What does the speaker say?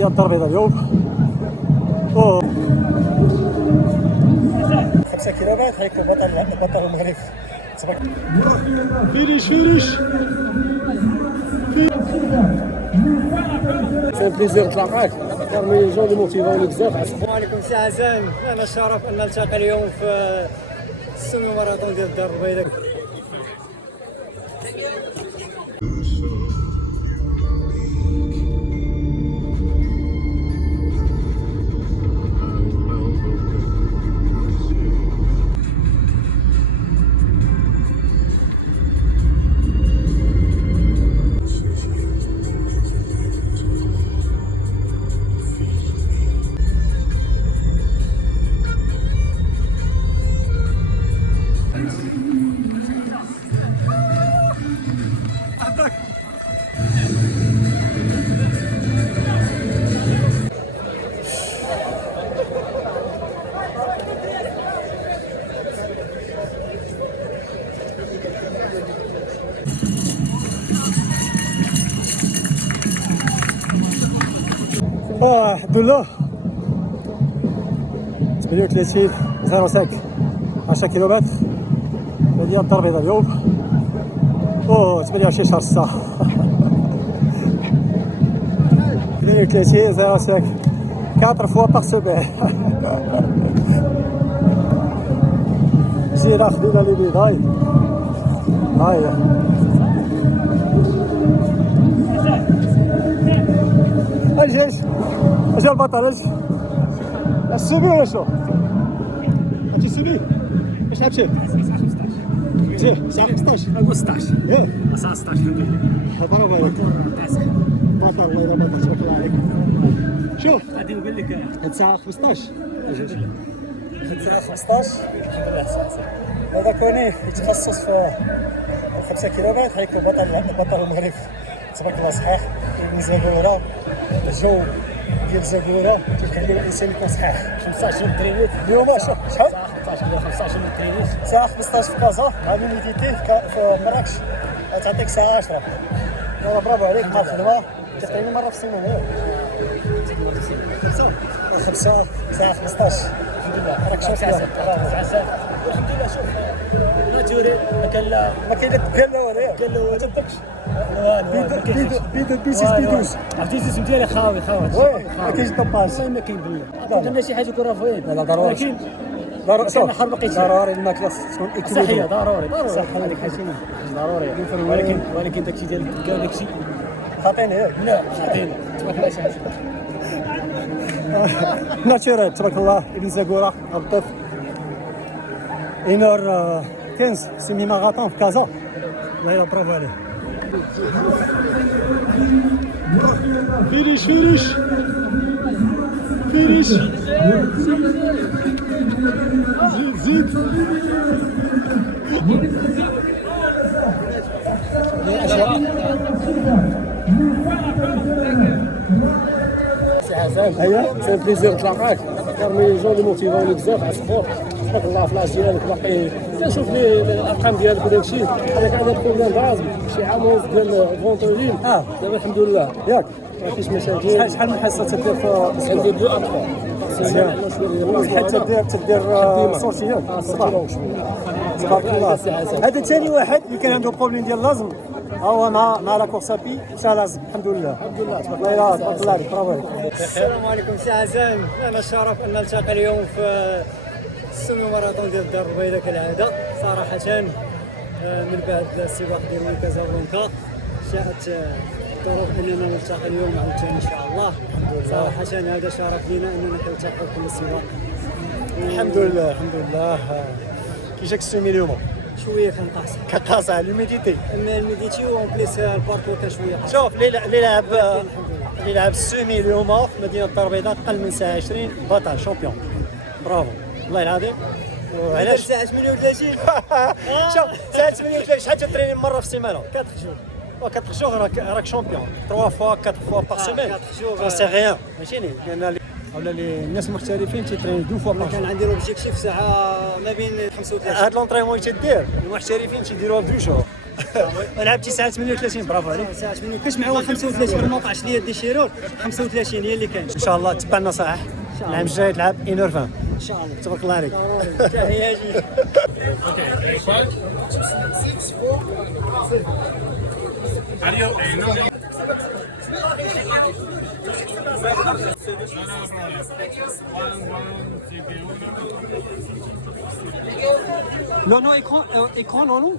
ديال الدار البيضاء اليوم. 5 كيلومتر حيكون بطل المغرب. فينيش سي بليزير نتلاقاك كارمي جون لي موتيفوني بزاف. السلام عليكم سي عزام، انا شرف ان نلتقي اليوم في السيمي ماراثون ديال الدار البيضاء. الحمد لله 38 05 10 كيلومتر ديال الدار البيضاء اليوم. 28 شهر 6 38 05 4 fois par semaine. جينا خدينا لي بيضاي هاي الجيش. اجا البطل السوبي ولا شنو؟ عرفتي السوبي؟ اش عرفتي؟ زين الساعة 15 اقول 16 ايه الساعه 16 الحمد لله. برافو عليك بطل. الله يرحمه تبارك الله عليك. شوف غادي نقول لك الساعة 15 الساعه 15 الحمد لله الساعه. هذا كوني يتخصص في 5 كيلومتر حيكون بطل المغرب تبارك الله. صحيح من زاكورة الجو ديال زاكورة كيخلي الانسان يكون صحيح. 15 مترينيت اليوم شحال؟ 15 مترينيت ساعة 15 في كازا، غادي ميديتي في مراكش غتعطيك ساعة 10. والله برافو عليك مع الخدمة تقريبا مرة في السيمانة. 5 ساعة 15 الحمد لله. راك شوف ساعه الحمد لله. شوف ناتوري ما كان لا كاين لا والو كان لا والو بيدو بيسيس بيدوس. عرفتي السيستم ديالي خاوي وي ما كاينش طباج. ما كاين بالله درنا شي حاجه كره فوين. لا ضروري ولكن ضروري حر بقيت ضروري الماكلة تكون صحيه اكيليبري. ضروري صح هذيك حاجه ضروري. ولكن داكشي ديال كاع داكشي خاطيني ياك لا خاطينا تبارك الله شي حاجه ناتشورال تبارك الله. ابن زاكورة الطف 1h15 سيمي ماراثون في كازا. الله يلا برافو عليه. فينيش زيد ايوا سي بليزير نتلاقاك كارمي جون لي موتيفوني بزاف على السبور. تبارك الله في لاج ديالك باقي كنشوف لي الارقام ديالك وداكشي. هذاك عندك بروبليم غاز شي عاموس ديال فونتولين. دابا الحمد لله ياك ما فيش مشاكل. شحال من حصه تدير في ندير 2 اطفال مزيان حتى تدير صوتيات الصباح. تبارك الله. هذا ثاني واحد اللي كان عنده بروبليم ديال اللازم هو مع لا كورس ابي مشى لازم. الحمد لله تبارك الله. تبارك الله برافو عليك. السلام عليكم سي عزام، انا شرف ان نلتقي اليوم في السيمي ماراثون ديال الدار البيضاء كالعاده. صراحه من بعد السباق ديال كازابلانكا شاءت الظروف اننا نلتقي اليوم عاوتاني ان شاء الله. صراحه هذا شرف لينا اننا كنلتقيو في كل سباق. الحمد لله كي جاك السيمي اليوم؟ شويه كنقاصع لوميديتي الميديتي وان بليس الباركور كان شويه قاصح. شوف اللي لعب السيمي اليوم في مدينه الدار البيضاء اقل من ساعه 20 بطل شامبيون. برافو والله العظيم. وعلاش ساعه 38 شوف ساعه 38 شحال تتريني مره في السيمانه؟ 4 جور. 4 جور راك شامبيون 3 فوا 4 فوا باغ سيمين. 4 جور سي ريان ماشي لان ولا الناس المحترفين تيتريني 2 فوا باغ كان عندي لوبجيكتيف ساعه ما بين 35. هاد لونطريمون اللي تدير المحترفين تيديروها ب 2 شهور. لعبتي ساعه 38 برافو عليك. ساعه منو كاش معول 35 ما وقعش ليا دي شيرور 35 هي اللي كاين ان شاء الله تبع النصائح العام الجاي تلعب 1h20 ان شاء الله. تبارك الله عليك. تحياتي. Non, non, écran, non, non.